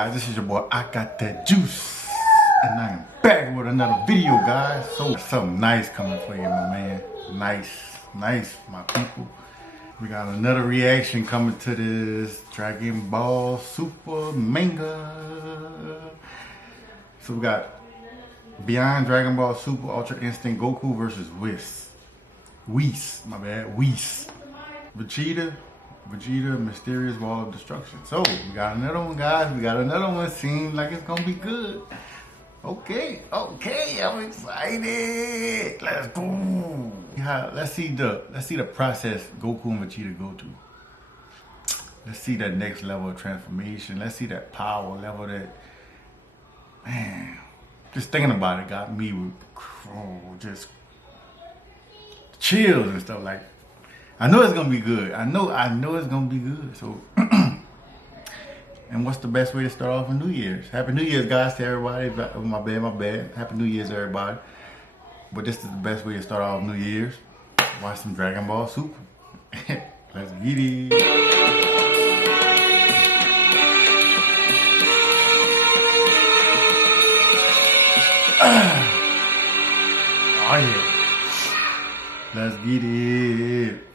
guys? This is your boy, I Got That Juice. And I am back with another video, guys. So, something nice coming for you, my man. Nice, my people. We got another reaction coming to this Dragon Ball Super manga. So, we got Beyond Dragon Ball Super Ultra Instinct Goku versus Whis. Vegeta, Mysterious Wall of Destruction. So, we got another one, guys. We got another one. Seems like it's gonna be good. Okay, I'm excited. Let's go. Let's see the process Goku and Vegeta go through. Let's see that next level of transformation. Let's see that power level that, man, just thinking about it got me with just chills and stuff. Like, I know it's gonna be good. I know it's gonna be good. So, and what's the best way to start off a New Year's? Happy New Year's, guys, to everybody. My bad. Happy New Year's, everybody. But this is the best way to start off New Year's. Watch some Dragon Ball Super. Let's get it. Oh yeah. Let's get it.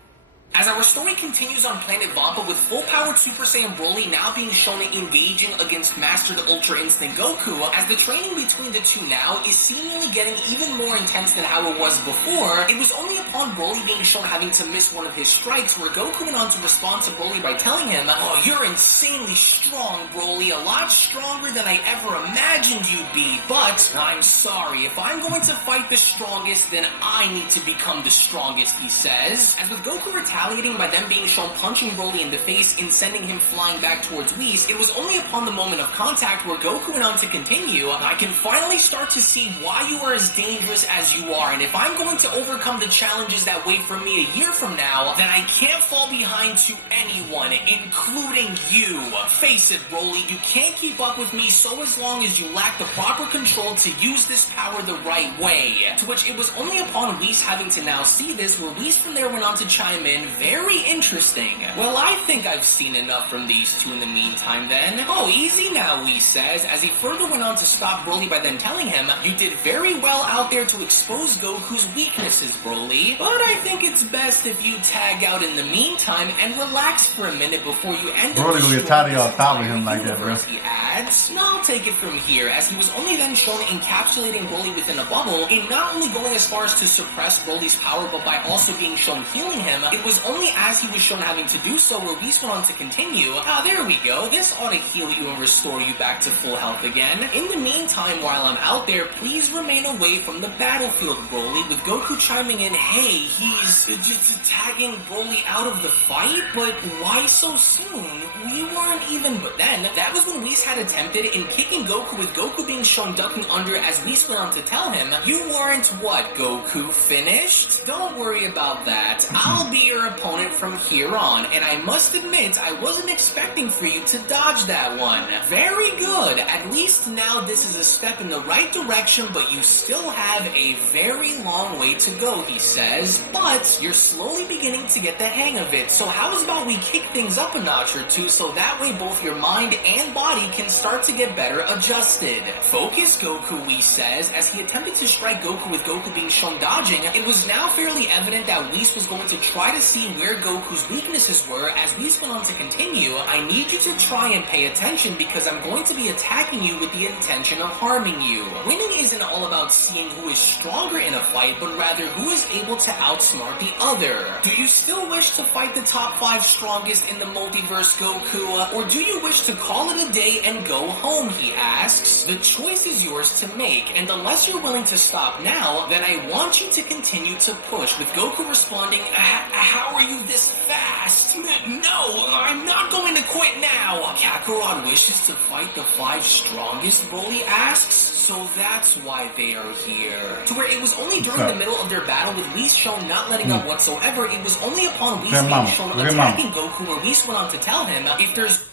As our story continues on planet Vampa with full-powered Super Saiyan Broly now being shown engaging against Mastered Ultra Instinct Goku, as the training between the two now is seemingly getting even more intense than how it was before, it was only upon Broly being shown having to miss one of his strikes where Goku went on to respond to Broly by telling him, "Oh, you're insanely strong, Broly, a lot stronger than I ever imagined you'd be, but I'm sorry, if I'm going to fight the strongest, then I need to become the strongest," he says. As with Goku retaliating by them being shown punching Broly in the face and sending him flying back towards Whis, it was only upon the moment of contact where Goku went on to continue, "I can finally start to see why you are as dangerous as you are, and if I'm going to overcome the challenges that wait for me a year from now, then I can't fall behind to anyone, including you. Face it, Broly, you can't keep up with me so as long as you lack the proper control to use this power the right way." To which it was only upon Whis having to now see this where Whis from there went on to chime in, "Very interesting. Well, I think I've seen enough from these two in the meantime then." "Oh, easy now," Whis says, as he further went on to stop Broly by then telling him, "You did very well out there to expose Goku's weaknesses, Broly, but I think it's best if you tag out in the meantime and relax for a minute before you end up Broly gonna get tired of y'all stopping him like that, bro. He adds, "I'll take it from here," as he was only then shown encapsulating Broly within a bubble, in not only going as far as to suppress Broly's power, but by also being shown healing him. It was only as he was shown having to do so where Whis went on to continue, "There we go, this ought to heal you and restore you back to full health again. In the meantime, while I'm out there, please remain away from the battlefield, Broly," with Goku chiming in, "Hey, he's just tagging Broly out of the fight? But why so soon? We weren't even..." But then, that was when Whis had attempted in kicking Goku, with Goku being shown ducking under as Whis went on to tell him, "You weren't what, Goku, finished? Don't worry about that. I'll be your opponent from here on, and I must admit, I wasn't expecting for you to dodge that one. Very good. At least now this is a step in the right direction, but you still have a very long way to go," he says. "But you're slowly beginning to get the hang of it, so how about we kick things up a notch or two so that way both your mind and body can start to get better adjusted." "Focus, Goku," Whis says, as he attempted to strike Goku with Goku being shown dodging. It was now fairly evident that Whis was going to try to see where Goku's weaknesses were, as Whis went on to continue, "I need you to try and pay attention because I'm going to be attacking you with the intention of harming you. Winning isn't all about seeing who is stronger in a fight, but rather who is able to outsmart the other. Do you still wish to fight the top 5 strongest in the multiverse, Goku, or do you wish to call it a day and go home?" he asks. "The choice is yours to make, and unless you're willing to stop now, then I want you to continue to push," with Goku responding, "How are you this fast? No, I'm not going to quit now." "Kakarot wishes to fight the 5 strongest?" Broly asks. "So that's why they are here." To where it was only during the middle of their battle with Whis shown not letting up whatsoever, it was only upon Whis being shown attacking Goku where Whis went on to tell him, "If there's..."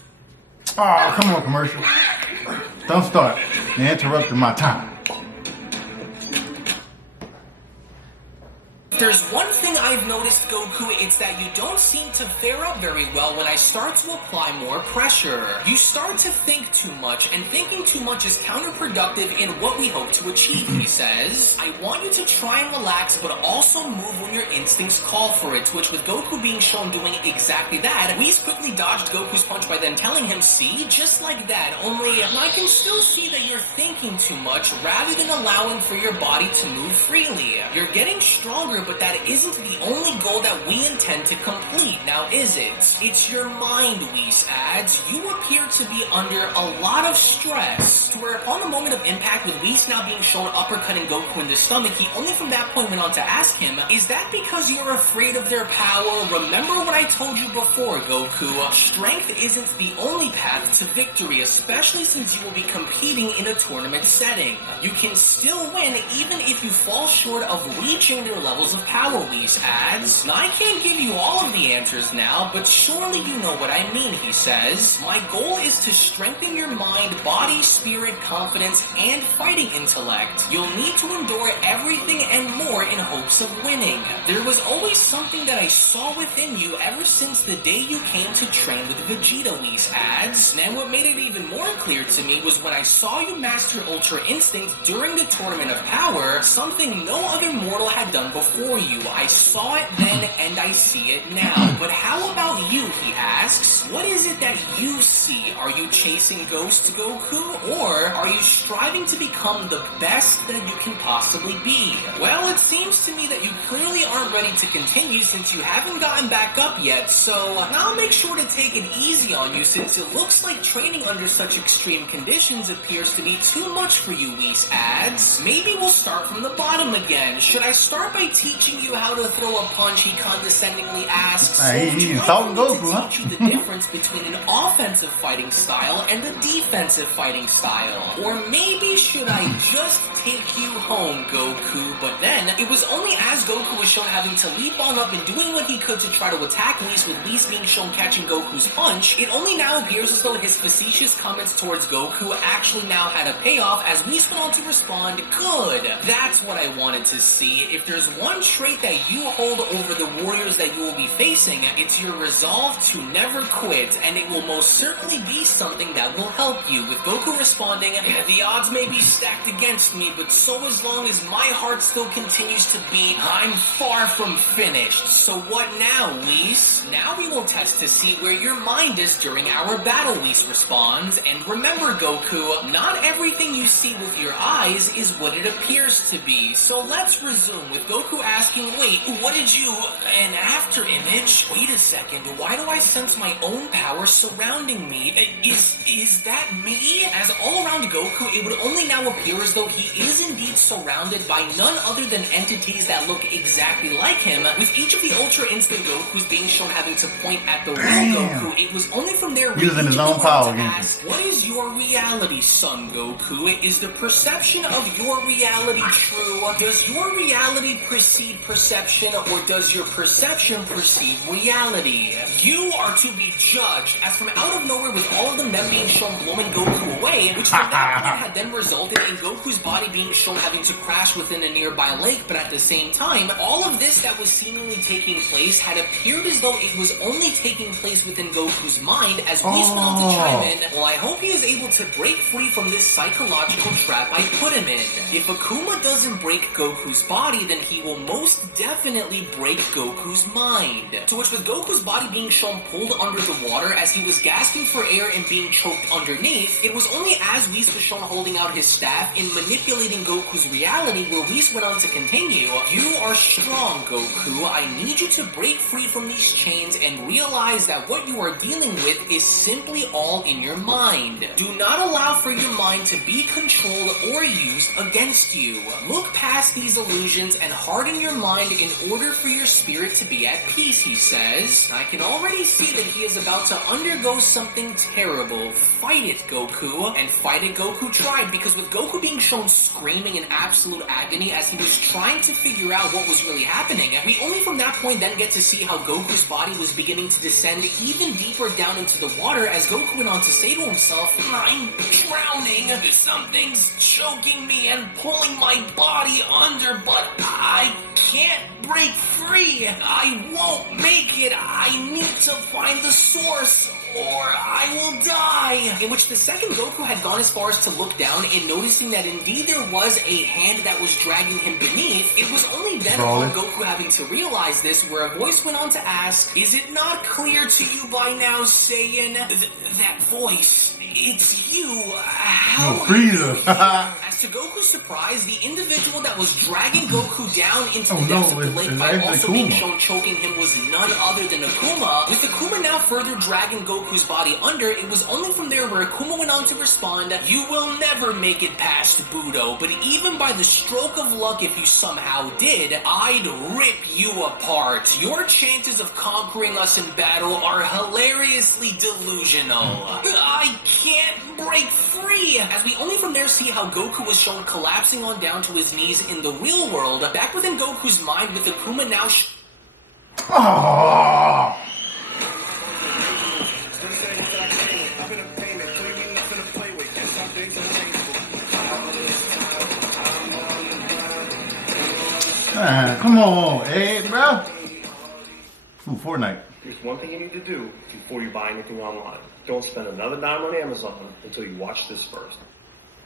Oh, come on, commercial. Don't start. You're interrupting my time. "There's one thing I I've noticed, Goku, it's that you don't seem to fare up very well when I start to apply more pressure. You start to think too much, and thinking too much is counterproductive in what we hope to achieve, he says. I want you to try and relax, but also move when your instincts call for it, to which with Goku being shown doing exactly that, Whis quickly dodged Goku's punch by then telling him, see, just like that, only I can still see that you're thinking too much rather than allowing for your body to move freely. You're getting stronger, but that isn't the only goal that we intend to complete, now is it? It's your mind, Whis adds. You appear to be under a lot of stress. To where upon the moment of impact with Whis now being shown uppercutting Goku in the stomach, he only from that point went on to ask him, is that because you're afraid of their power? Remember what I told you before, Goku. Strength isn't the only path to victory, especially since you will be competing in a tournament setting. You can still win even if you fall short of reaching their levels of power, Whis adds. Now, I can't give you all of the answers now, but surely you know what I mean, he says. My goal is to strengthen your mind, body, spirit, confidence, and fighting intellect. You'll need to endure everything and more in hopes of winning. There was always something that I saw within you ever since the day you came to train with Vegeta, Whis adds. And what made it even more clear to me was when I saw you master Ultra Instinct during the Tournament of Power, something no other mortal had done before you. I saw it then and I see it now. But how about you, he asks. What is it that you see? Are you chasing ghosts, Goku? Or are you striving to become the best that you can possibly be? Well, it seems to me that you clearly aren't ready to continue since you haven't gotten back up yet, so I'll make sure to take it easy on you since it looks like training under such extreme conditions appears to be too much for you, Whis adds. Maybe we'll start from the bottom again. Should I start by teaching you how to throw a punch, he condescendingly asks. He's insulting Goku, huh? Teach you the difference between an offensive fighting style and a defensive fighting style. Or maybe should I just take you home, Goku? But then, it was only as Goku was shown having to leap on up and doing what he could to try to attack Whis, with Whis being shown catching Goku's punch, it only now appears as though his facetious comments towards Goku actually now had a payoff as Whis went on to respond, good, that's what I wanted to see. If there's one trait that you hold over the warriors that you will be facing, it's your resolve to never quit, and it will most certainly be something that will help you, with Goku responding, the odds may be stacked against me, but so as long as my heart still continues to beat, I'm far from finished. So what now, Whis? Now we will test to see where your mind is during our battle, Whis responds, and remember, Goku, not everything you see with your eyes is what it appears to be. So let's resume with Goku asking, wait, what did you... An after image? Wait a second, why do I sense my own power surrounding me? Is that me? As all around Goku, it would only now appear as though he is indeed surrounded by none other than entities that look exactly like him, with each of the Ultra Instinct Gokus being shown having to point at the real Goku. It was only from there using his own power again. What is your reality, son Goku? Is the perception of your reality true? Does your reality precede perception, or does your perception precede reality? You are to be judged, as from out of nowhere with all of them being shown blowing Goku away, which from that point had then resulted in Goku's body being shown having to crash within a nearby lake, but at the same time, all of this that was seemingly taking place had appeared as though it was only taking place within Goku's mind, as Whis went on to chime in, well, I hope he is able to break free from this psychological trap I put him in. If Akuma doesn't break Goku's body, then he will most definitely break Goku's mind. To which with Goku's body being shown pulled under the water as he was gasping for air and being choked underneath, it was only as Whis was shown holding out his staff in manipulating Goku's reality where Whis went on to continue, you are strong, Goku. I need you to break free from these chains and realize that what you are dealing with is simply all in your mind. Do not allow for your mind to be controlled or used against you. Look past these illusions and harden your mind in order for your spirit to be at peace, he says. I can already already see that he is about to undergo something terrible. Fight it, Goku. And fight it, Goku tried, because with Goku being shown screaming in absolute agony as he was trying to figure out what was really happening, we only from that point then get to see how Goku's body was beginning to descend even deeper down into the water as Goku went on to say to himself, I'm drowning. Something's choking me and pulling my body under, but I can't break free. I won't make it. I need to find the source, or I will die. In which the second Goku had gone as far as to look down and noticing that indeed there was a hand that was dragging him beneath, it was only then upon Goku having to realize this where a voice went on to ask, is it not clear to you by now, Saiyan? That voice, it's you. How? As to Goku's surprise, the individual that was dragging Goku down into the depths of the lake by also being shown choking him was none other than Akuma. With Akuma now further dragging Goku's body under, it was only from there where Akuma went on to respond, you will never make it past Budo, but even by the stroke of luck, if you somehow did, I'd rip you apart. Your chances of conquering us in battle are hilariously delusional. I can't break free. As we only from there see how Goku was shown collapsing on down to his knees in the real world, back within Goku's mind with Akuma now come on, hey, bro. Ooh, Fortnite. Here's one thing you need to do before you buy anything online. Don't spend another dime on Amazon until you watch this first.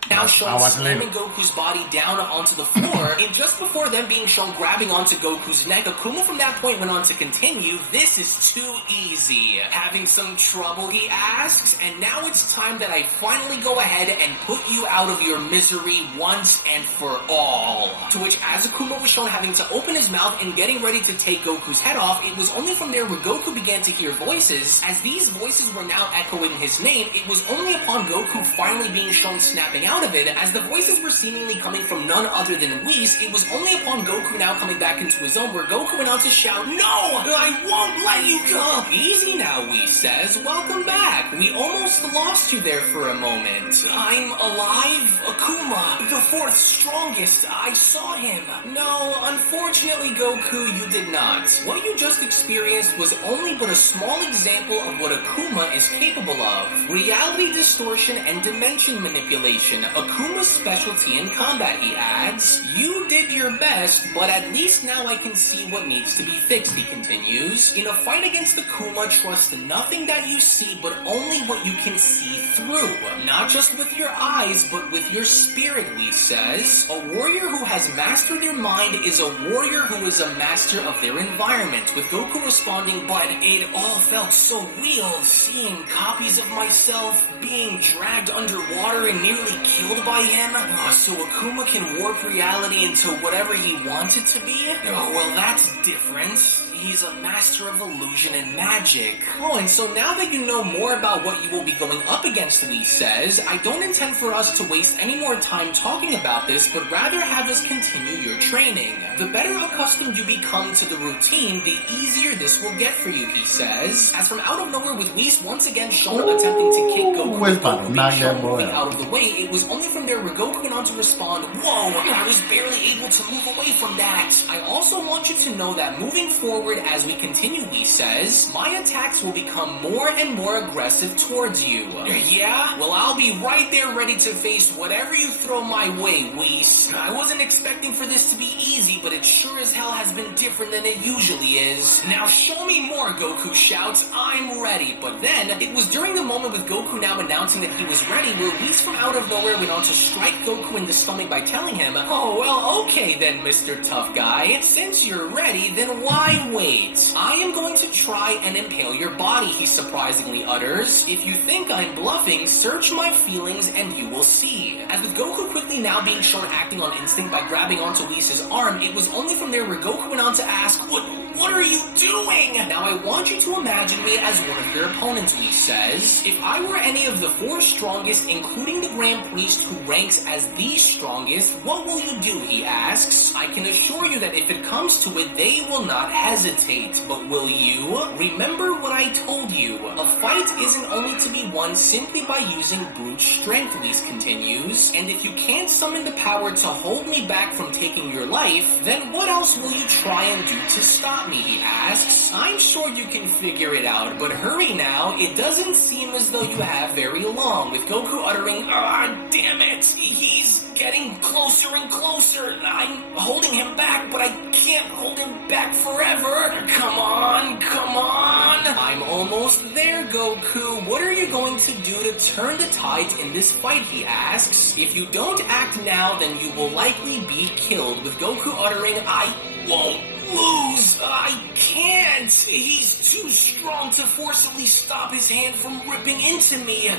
Now shown slamming Goku's body down onto the floor, and just before them being shown grabbing onto Goku's neck, Akuma from that point went on to continue, this is too easy. Having some trouble, he asks, and now it's time that I finally go ahead and put you out of your misery once and for all. To which, as Akuma was shown having to open his mouth and getting ready to take Goku's head off, it was only from there where Goku began to hear voices. As these voices were now echoing his name, it was only upon Goku finally being shown snapping out of it, as the voices were seemingly coming from none other than Whis, it was only upon Goku now coming back into his own where Goku went on to shout, no, I won't let you go! Easy now, Whis says, welcome back. We almost lost you there for a moment. I'm alive? Akuma, the fourth strongest, I saw him. No, unfortunately, Goku, you did not. What you just experienced was only but a small example of what Akuma is capable of. Reality distortion and dimension manipulation. Akuma's specialty in combat, he adds. You did your best, but at least now I can see what needs to be fixed, he continues. In a fight against Akuma, trust nothing that you see, but only what you can see through. Not just with your eyes, but with your spirit, he says. A warrior who has mastered their mind is a warrior who is a master of their environment, with Goku responding, but it all felt so real, seeing copies of myself being dragged underwater and nearly killed by him? So Akuma can warp reality into whatever he wants it to be? Oh, well, that's different. He's a master of illusion and magic. Oh, and so now that you know more about what you will be going up against, Lee says, I don't intend for us to waste any more time talking about this, but rather have us continue your training. The better accustomed you become to the routine, the easier this will get for you, he says. As from out of nowhere with Whis once again shown attempting to kick Goku, with Goku being shown moving out of the way, it was only from there where Goku went on to respond, whoa, I was barely able to move away from that. I also want you to know that moving forward as we continue, he says, my attacks will become more and more aggressive towards you. Yeah? Well, I'll be right there ready to face whatever you throw my way, Whis. I wasn't expecting for this to be easy, but it sure as hell has been different than it usually is. Now show me more, Goku shouts. I'm ready. But then, it was during the moment with Goku now announcing that he was ready where Whis from out of nowhere went on to strike Goku in the stomach by telling him, oh, well, okay then, Mr. Tough Guy. Since you're ready, then why wait? I am going to try and impale your body, he surprisingly utters. If you think I'm bluffing, search my feelings and you will see. As with Goku quickly now being shown acting on instinct by grabbing onto Whis' arm, it was only from there where Goku went on to ask, what are you doing? Now I want you to imagine me as one of your opponents, he says. If I were any of the four strongest, including the Grand Priest who ranks as the strongest, what will you do, he asks. I can assure you that if it comes to it, they will not hesitate. hesitate, but will you? Remember what I told you. A fight isn't only to be won simply by using brute strength, Whis continues. And if you can't summon the power to hold me back from taking your life, then what else will you try and do to stop me, he asks. I'm sure you can figure it out, but hurry now. It doesn't seem as though you have very long, with Goku uttering, "Ah, damn it, he's getting closer and closer. I'm holding him back, but I can't hold him back forever. Come on, come on. I'm almost there, Goku. What are you going to do to turn the tides in this fight, he asks. If you don't act now, then you will likely be killed, with Goku uttering, I won't lose. I can't. He's too strong to forcibly stop his hand from ripping into me.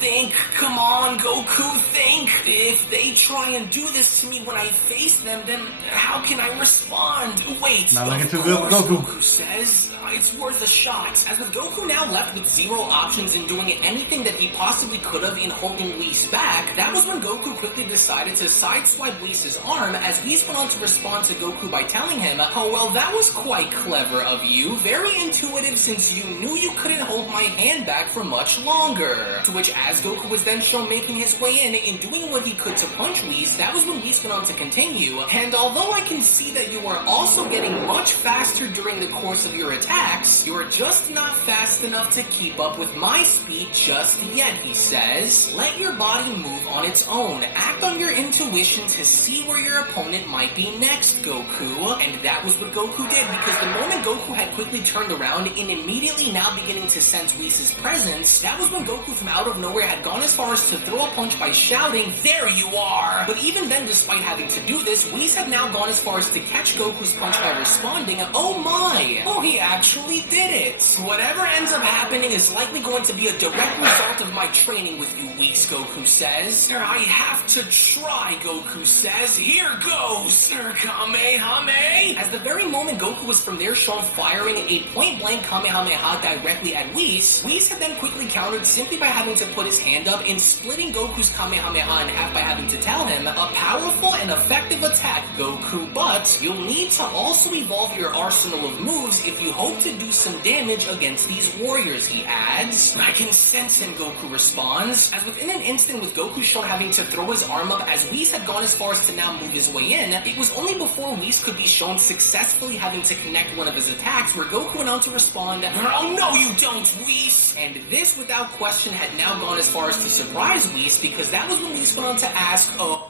Think. Come on, Goku, think. If they try and do this to me when I face them, then how can I respond? Wait, not looking too good, Goku says. It's worth a shot. As with Goku now left with zero options in doing anything that he possibly could have in holding Whis back, that was when Goku quickly decided to sideswipe Whis' arm, as Whis went on to respond to Goku by telling him, oh, well, that was quite clever of you. Very intuitive, since you knew you couldn't hold my hand back for much longer. To which, as Goku was then shown making his way in doing what he could to punch Whis, that was when Whis went on to continue. And although I can see that you are also getting much faster during the course of your attacks, you're just not fast enough to keep up with my speed just yet, he says. Let your body move on its own. Act on your intuition to see where your opponent might be next, Goku. And that was what Goku did, because the moment Goku had quickly turned around and immediately now beginning to sense Whis' presence, that was when Goku from out of nowhere had gone as far as to throw a punch by shouting, there you are! But even then, despite having to do this, Whis had now gone as far as to catch Goku's punch by responding, oh my! Oh, he actually did it! Whatever ends up happening is likely going to be a direct result of my training with you, Whis, Goku says. I have to try, Goku says. Here goes! Kamehameha! As the very moment Goku was from there shown firing a point-blank Kamehameha directly at Whis, Whis had then quickly countered simply by having to put his hand up and splitting Goku's Kamehameha in half by having to tell him, a powerful and effective attack, Goku, but you'll need to also evolve your arsenal of moves if you hope to do some damage against these warriors, he adds. I can sense him, Goku responds, as within an instant with Goku shown having to throw his arm up as Whis had gone as far as to now move his way in, it was only before Whis could be shown successfully having to connect one of his attacks where Goku went on to respond, oh no you don't, Whis! And this without question had now gone as far as to surprise Whis, because that was when Whis went on to ask, come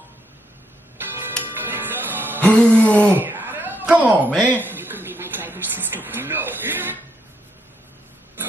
on, man. You can be my driver's sister. No.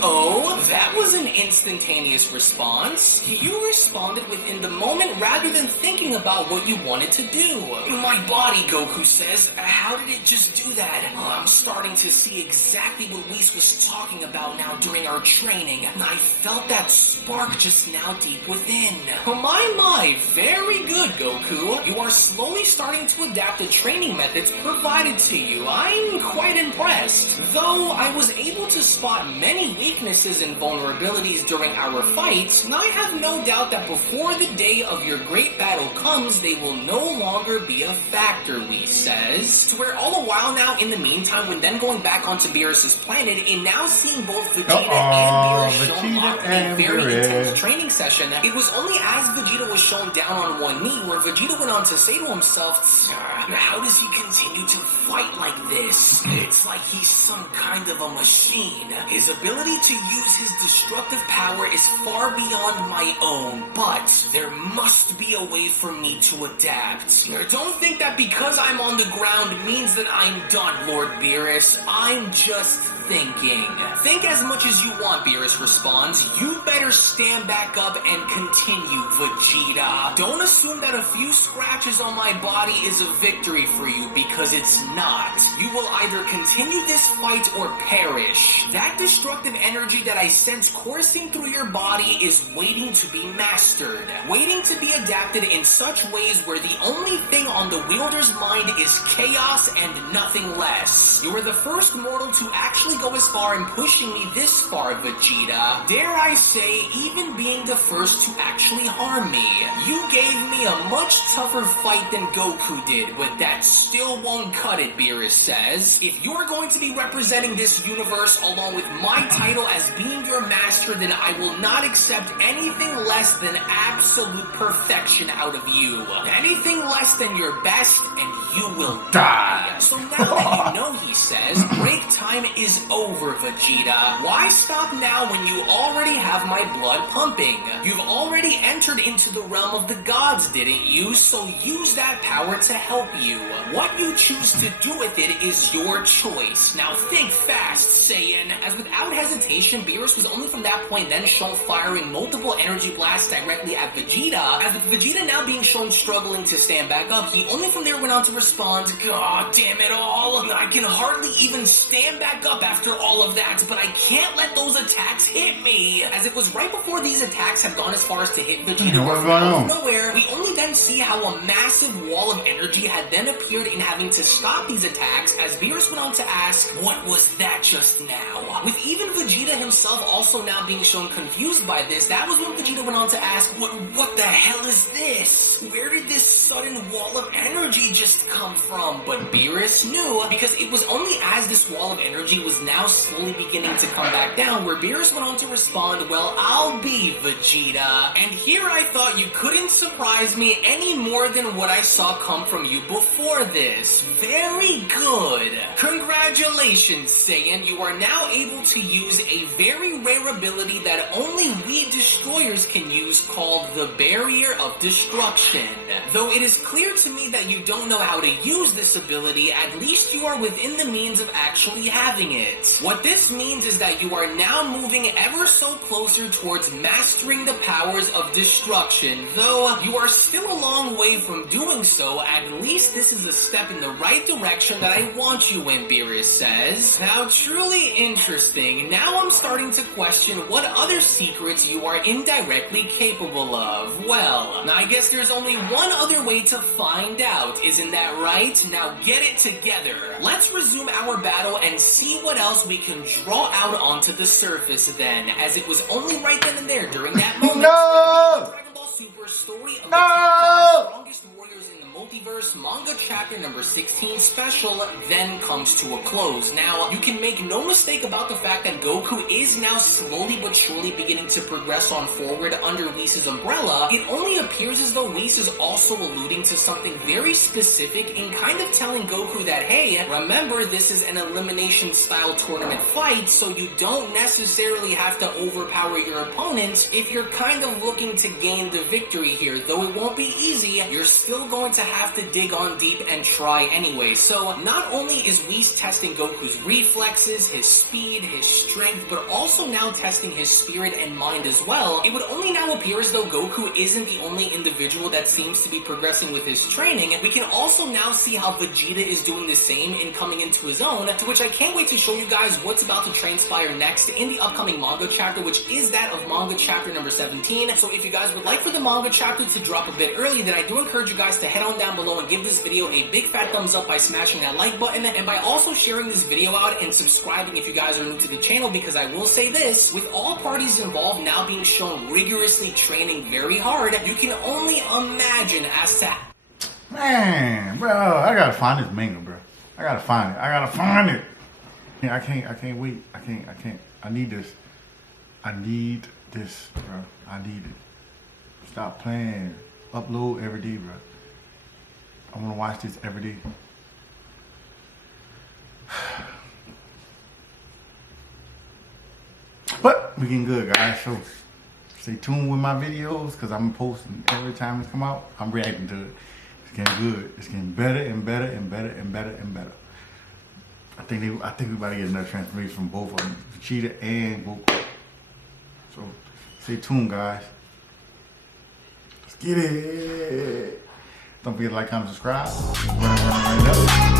Oh, that was an instantaneous response. You responded within the moment rather than thinking about what you wanted to do. My body, Goku says. How did it just do that? I'm starting to see exactly what Whis was talking about now during our training. I felt that spark just now deep within. My, very good, Goku. You are slowly starting to adapt the training methods provided to you. I'm quite impressed. Though I was able to spot many weaknesses and vulnerabilities during our fights, I have no doubt that before the day of your great battle comes, they will no longer be a factor, Whis says. To where all the while now, in the meantime, when then going back onto Beerus' planet, and now seeing both Vegeta and Beerus shown off in a very intense training session, it was only as Vegeta was shown down on one knee where Vegeta went on to say to himself, how does he continue to fight like this? It's like he's some kind of a machine. His ability to use his destructive power is far beyond my own, but there must be a way for me to adapt. Don't think that because I'm on the ground means that I'm done, Lord Beerus. I'm just thinking. Think as much as you want, Beerus responds. You better stand back up and continue, Vegeta. Don't assume that a few scratches on my body is a victory for you, because it's not. You will either continue this fight or perish. That destructive energy that I sense coursing coursing through your body is waiting to be mastered, waiting to be adapted in such ways where the only thing on the wielder's mind is chaos and nothing less. You are the first mortal to actually go as far in pushing me this far, Vegeta. Dare I say, even being the first to actually harm me. You gave me a much tougher fight than Goku did, but that still won't cut it, Beerus says. If you're going to be representing this universe along with my title as being your master, then I will not accept anything less than absolute perfection out of you. Anything less than your best, and you will die. So now that you know, he says, break time is over, Vegeta. Why stop now when you already have my blood pumping? You've already entered into the realm of the gods, didn't you? So use that power to help you. What you choose to do with it is your choice. Now think fast, Saiyan. As without hesitation, Beerus was only from that point then shown firing multiple energy blasts directly at Vegeta. As with Vegeta now being shown struggling to stand back up, he only from there went on to respond, God damn it all. I can hardly even stand back up after all of that, but I can't let those attacks hit me. As it was right before these attacks had gone as far as to hit Vegeta, where from out of nowhere, we only then see how a massive wall of energy had then appeared in having to stop these attacks, as Beerus went on to ask, what was that just now? With even Vegeta himself also now being shown confused by this, that was when Vegeta went on to ask, what the hell is this? Where did this sudden wall of energy just come from? But Beerus knew, because it was only as this wall of energy was now slowly beginning to come back down, where Beerus went on to respond, well, I'll be Vegeta. And here I thought you couldn't surprise me any more than what I saw come from you before this. Very good. Congratulations, Saiyan. You are now able to use a very rare ability that only we destroyers can use, called the Barrier of Destruction. Though it is clear to me that you don't know how to use this ability, at least you are within the means of actually having it. What this means is that you are now moving ever so closer towards mastering the powers of destruction. Though you are still a long way from doing so, at least this is a step in the right direction that I want you in, Beerus says. Now, truly interesting. Now I'm starting to question what other secrets you are indirectly capable of. Well, I guess there's only one other way to find out, isn't that right? Now get it together. Let's resume our battle and see what else we can draw out onto the surface then, as it was only right then and there during that moment. No! Dragon Ball Super Story of the top 5 strongest warriors in the multiverse manga chapter number 16 special then comes to a close. Now, you can make no mistake about the fact that Goku is now slowly but surely beginning to progress on forward under Whis' umbrella. It only appears as though Whis is also alluding to something very specific in kind of telling Goku that, hey, remember this is an elimination style tournament fight, so you don't necessarily have to overpower your opponent if you're kind of looking to gain the victory here. Though it won't be easy, you're still going to have to dig on deep and try anyway. So not only is Whis testing Goku's reflexes, his speed, his strength, but also now testing his spirit and mind as well, it would only now appear as though Goku isn't the only individual that seems to be progressing with his training. We can also now see how Vegeta is doing the same in coming into his own, to which I can't wait to show you guys what's about to transpire next in the upcoming manga chapter, which is that of manga chapter number 17. So if you guys would like for the manga chapter to drop a bit early, then I do encourage you guys to head on down below and give this video a big fat thumbs up by smashing that like button, and by also sharing this video out and subscribing if you guys are new to the channel, because I will say this, with all parties involved now being shown rigorously training very hard, you can only imagine as to... Man, bro, I gotta find this manga, bro. I gotta find it. Yeah, I can't wait. I can't. I need this, bro. I need it. Stop playing. Upload every day, bro. I wanna watch this every day. But we getting good, guys. So stay tuned with my videos, because I'm posting every time it come out. I'm reacting to it. It's getting good. It's getting better and better and better and better and better. I think we about to get another transformation from both of them, Vegeta and Goku. So stay tuned, guys. Let's get it. Don't forget to like, comment, subscribe. Right up.